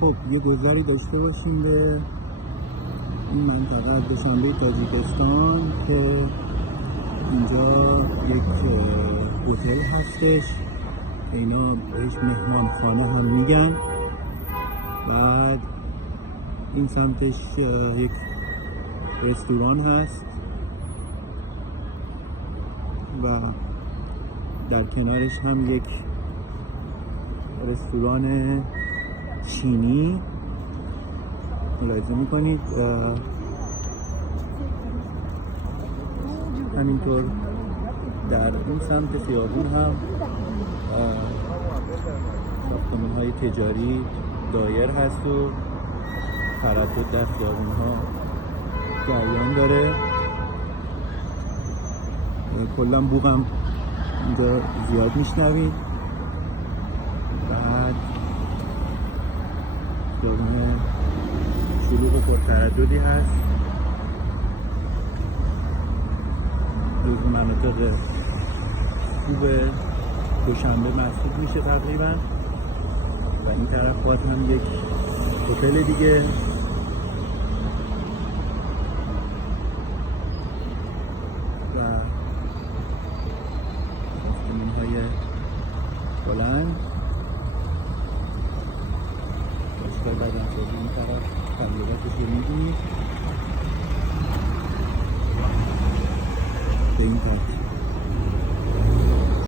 خب یه گذری داشته باشیم به این منطقه از دوشنبه تاجیکستان که اینجا یک هتل هستش که اینا بهش مهمانخانه هم میگن. بعد این سمتش یک رستوران هست و در کنارش هم یک رستوران چینی ملاحظه میکنید. همینطور در این سمت خیابون هم ساختمان های تجاری دایر هست و تردد در خیابون ها جریان داره. کلا بوق هم اینجا زیاد میشنوید. بعد خیابون شلوغ و پرترددی هست، جزو مناطق خوب دوشنبه محسوب میشه تقریبا. و این طرف باز هم یک هتل دیگه و ساختمان های بلند. باشگاه بدنسازی این طرف تبلیغاتش رو میدونید به این طرف.